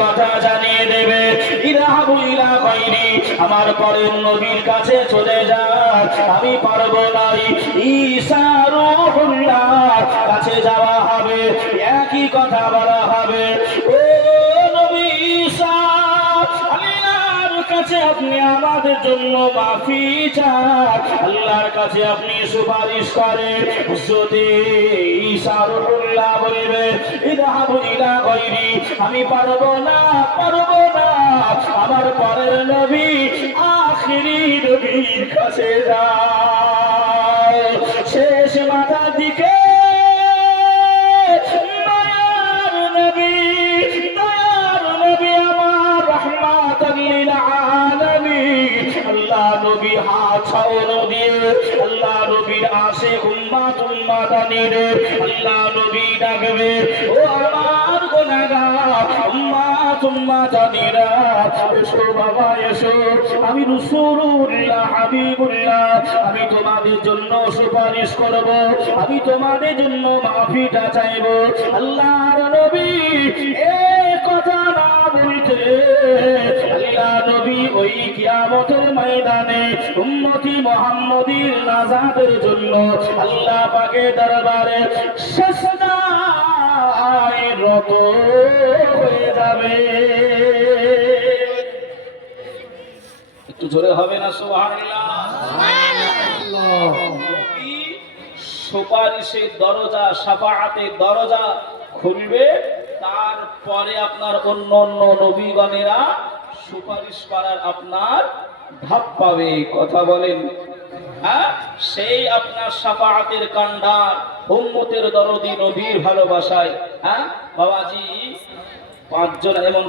কথা জানিয়ে দেবে, ইযহাবু ইলা গায়রি, আমার পরের নবীর কাছে চলে যান, আমি পারবো না। ঈসা রূহুল্লাহ কাছে যাওয়া হবে, একই কথা বলা হবে, ও নবী ঈসা, আল্লাহর কাছে আপনি আমাদের জন্য মাফি চান, আল্লাহর কাছে আপনি সুপারিশ করেন। হযরত ঈসা রূহুল্লাহ বলবে, ইযহাবু ইলা গায়রি, আমি পারবো না, পারবো না, আমার পরের নবী আখিরি নবীর কাছে যাও। শেষ মাথার দিকে দয়ার নবী, দয়ার নবী আমার রাহমাতাল লিল আলামিন, আল্লাহ নবী হাত ছাড়ো দিয়ে, আল্লাহ নবীর আশিক উম্মত উম্মাতানিদের আল্লাহ নবী ডাকবে, ও আমার গুনাহগার উম্মত উম্মাতানিরা, এসো বাবা এসো, আমি রাসূলুল্লাহ হাবিবুল্লাহ, আমি তোমাদের জন্য সুপারিশ করব, আমি তোমাদের জন্য মাফিটা চাইব। আল্লাহর নবী এই কথা না বলতে, আল্লাহ নবী ওই কিয়ামতের ময়দানে উম্মতি মুহাম্মদীর নাজাতের জন্য আল্লাহ পাকের দরবারে সিজদায় রত হয়ে যাবে। একটু জোরে হবে না সুবহানাল্লাহ? সুবহানাল্লাহ। সুপারিশের দরজা, শাফাআতের দরজা খুলবে, তারপরে আপনার অন্য অন্য নবীগণেরা সুপারিশ করার আপনার ধাপ পাবে। কথা বলেন, হ্যাঁ? সেই আপনার শাফাআতের কান্ডার, উম্মতের দরদি নবীর ভালোবাসায়, হ্যাঁ বাবাজি, 5 জন এমন